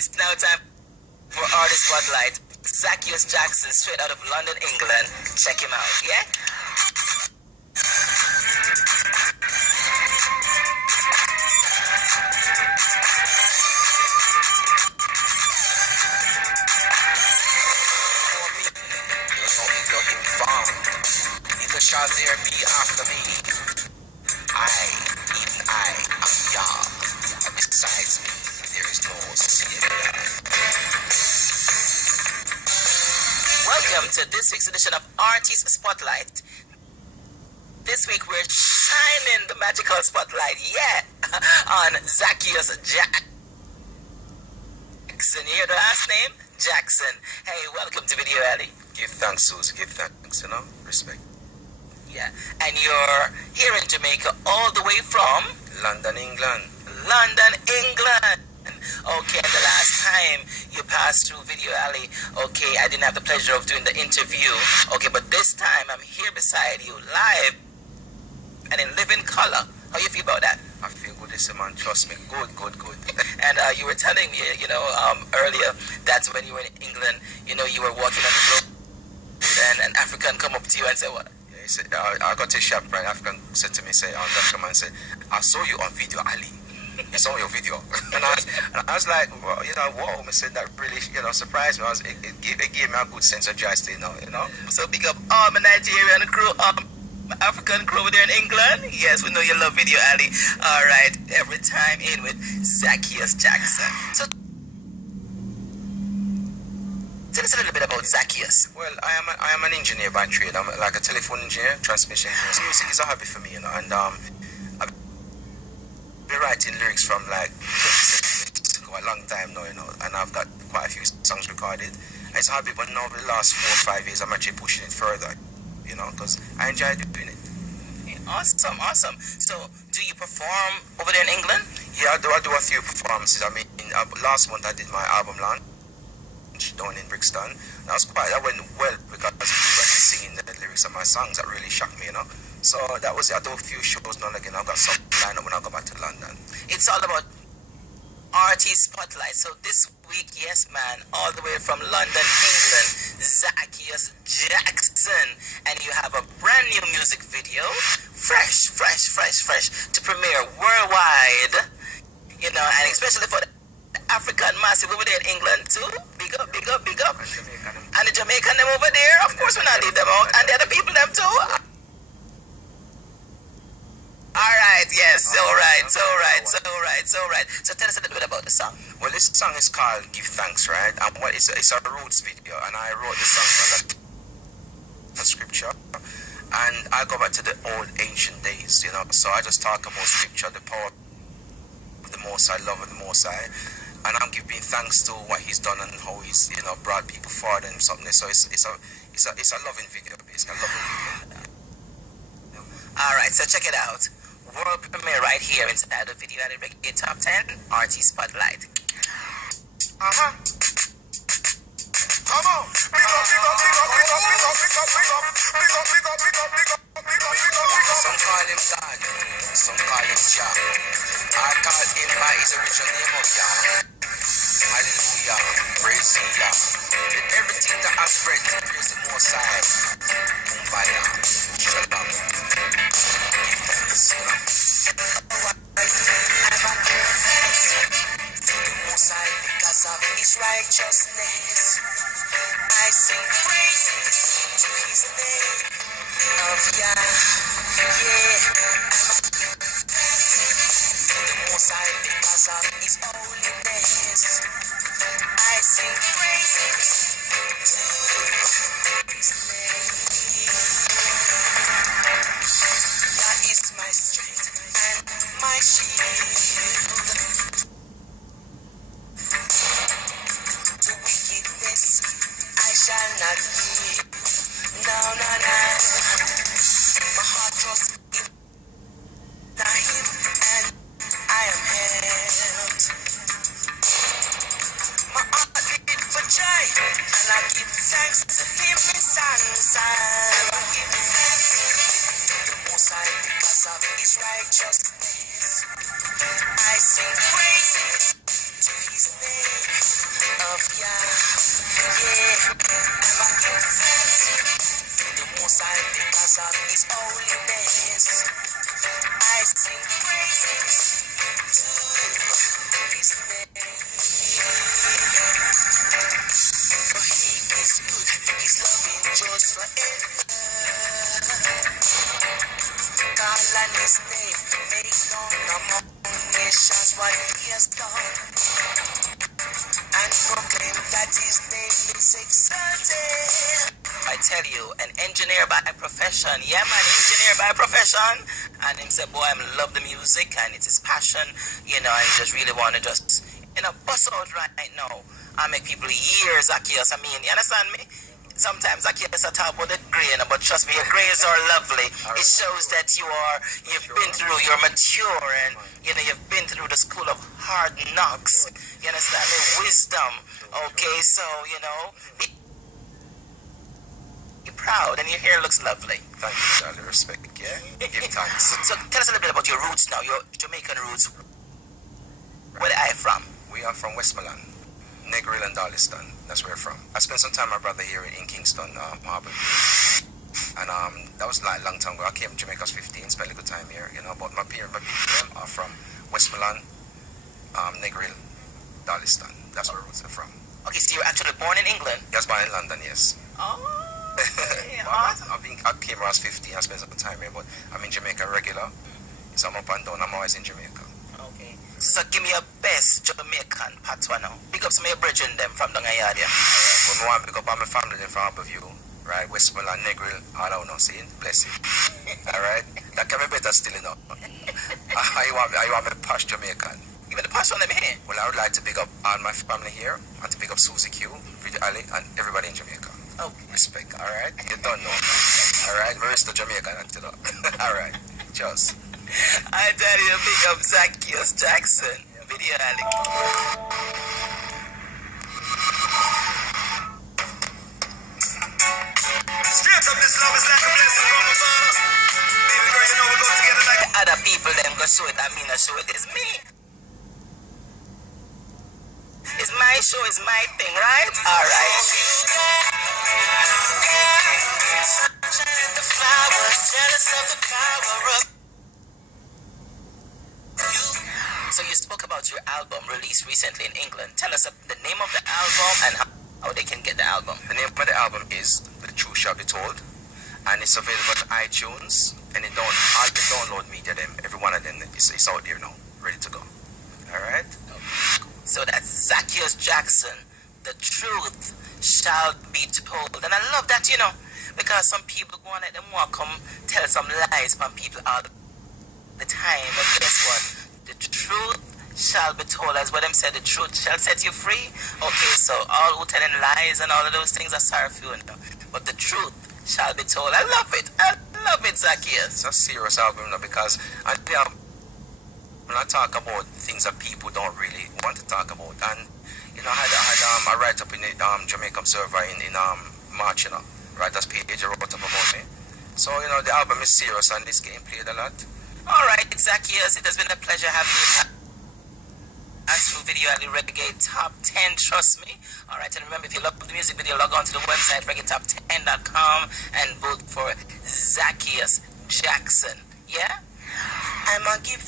It's now time for Artist Spotlight. Zacheous Jackson, straight out of London, England. Check him out, yeah? Shall there be after me? Even I am young, and besides me, there is no Sierra. Welcome to this week's edition of Artist Spotlight. This week we're shining the magical spotlight, on Zacheous Jackson. You hear the last name? Jackson. Hey, welcome to Video Alley. Give thanks, Suzy. Give thanks, respect. Yeah, and you're here in Jamaica all the way from? London, England. London, England. Okay, and the last time you passed through Video Alley, okay, I didn't have the pleasure of doing the interview. Okay, but this time I'm here beside you live and in living color. How you feel about that? I feel good, man. Trust me. Good. And you were telling me, earlier that when you were in England, you were walking on the road and an African come up to you and say what? I got a shop, right? African said to me, Dr. Man said, I saw you on Video Ali. I saw your video. and I was like, well, whoa. I said that really, surprised me. It gave me a good sense of joy, So big up all my Nigerian crew, African crew over there in England. Yes, we know you love Video Ali. All right, every time in with Zacheous Jackson. So tell us a little bit about Zacheous. Well, I am an engineer by trade. I'm like a telephone engineer, transmission engineer. So music is a hobby for me, and I've been writing lyrics from like 20 years ago, a long time now, and I've got quite a few songs recorded. It's a hobby, but now over the last 4 or 5 years, I'm actually pushing it further, because I enjoy doing it. Awesome. So, do you perform over there in England? Yeah, I do a few performances. I mean, last month I did my album launch down in Brixton. That went well because people were singing the lyrics of my songs. That really shocked me, So that was it. I do a few shows now and again. I've got some lined up when I go back to London. It's all about Artist Spotlight. So this week, yes man, all the way from London, England, Zacheous Jackson. And you have a brand new music video, fresh, to premiere worldwide. And especially for the African massive over there in England too. Big up. And the Jamaican them over there, of course we're not leave them out. And the other people them too. Alright, yes, alright. So tell us a little bit about the song. Well, this song is called Give Thanks, right? And it's a roots video, and I wrote this song from the scripture. And I go back to the old ancient days, So I just talk about scripture, the power of the Most High, love of the Most High. And I'm giving thanks to what he's done and how he's, brought people forward and something. So it's a loving video. It's a loving video. Alright, so check it out. World premiere right here inside the Video Alley Reggae Top 10 Artist Spotlight. Come on. Some call him God, some call him Jah. I call him by his original name of Yah. Hallelujah, praise Yah. Let everything that has breath praise the Most High. Kumbaya, Shalom. Give thanks, to the Most High because of his righteousness. I sing praises to his name of Yah. To the Most High because of his holiness. I sing praises to his name. Yah is my strength and my shield. To wickedness I shall not yield. No. My heart trusts in him and I am helped. My heart beat for joy and I give thanks to him in songs. I give thanks to the Most High because of his righteousness. and proclaim that his name is exalted. I tell you, an engineer by profession, yeah man, engineer by profession, and him said, boy, I love the music, and it's his passion, you know, and he just really want to just, you know, bust out right now. I make people years, Zacheous, I mean, you understand me? Sometimes Zacheous I talk about the grain, but trust me, your grains are lovely. It shows that you've been through, you're mature, and you know you've been through the school of hard knocks. You understand me? Wisdom. Okay, so you know, be proud, and your hair looks lovely. Thank you, Charlie. Respect, yeah. Give thanks. So tell us a little bit about your roots now, your Jamaican roots. Where are you from? We are from Westmoreland, Negril and Darliston. That's where we're from. I spent some time with my brother here in Kingston, Harbour. And that was like a long time ago. I came to Jamaica, I was 15, spent a good time here, you know. But my people are from Westmoreland, Negril, Darliston. That's where roots are from. Okay, so you were actually born in England? I was born in London, yes. Oh, okay, awesome. I came when I was 15, I spent some time here, but I'm in Jamaica regular. So I'm up and down, I'm always in Jamaica. Okay. So give me your best Jamaican patois now. Pick up some of your brethren them from down here. Well, I want to pick up all my family them from Harbourview, right? Westmoreland, Negril, all out now, see? Bless you. Alright? That can be better still, you know. I want me posh Jamaican. Give me the posh one, let me hear. Well, I would like to pick up all my family here, and to pick up Suzy Q, Video Alley, and everybody in Jamaica. Okay. Respect, alright? You don't know. Alright? We're still Jamaican until alright. Cheers. I tell you, pick up Zacheous Jackson. Video Alley. Straight up, this love is like a blessing from above. Baby girl, you know we go together like other people, them go show it. I mean, I show it is me. It's my show, it's my thing, right? Alright. The flowers, jealous of the power of. So you spoke about your album released recently in England. Tell us the name of the album and how they can get the album. The name of the album is The Truth Shall Be Told, and it's available on iTunes, and all the download media, every one of them is out there now, ready to go. Alright? So that's Zacheous Jackson. The truth shall be told. And I love that, you know, because some people go on at them walk, come tell some lies from people all the time. But guess what? The truth shall be told. As what them said, the truth shall set you free. Okay, so all who telling lies and all of those things are sorry for you, know. But the truth shall be told. I love it. I love it, Zacheous. It's a serious album now, because when I talk about things that people don't really want to talk about, and you know, I had a write up in the Jamaica Observer in March, you know, right? That's page wrote up about me. So you know, the album is serious, and this game played a lot. All right, Zacheous, it has been a pleasure having you. Through Video Alley Reggae Top 10, trust me. All right, and remember, if you love the music video, log on to the website reggaetop10.com and vote for Zacheous Jackson. Yeah, I'm gonna give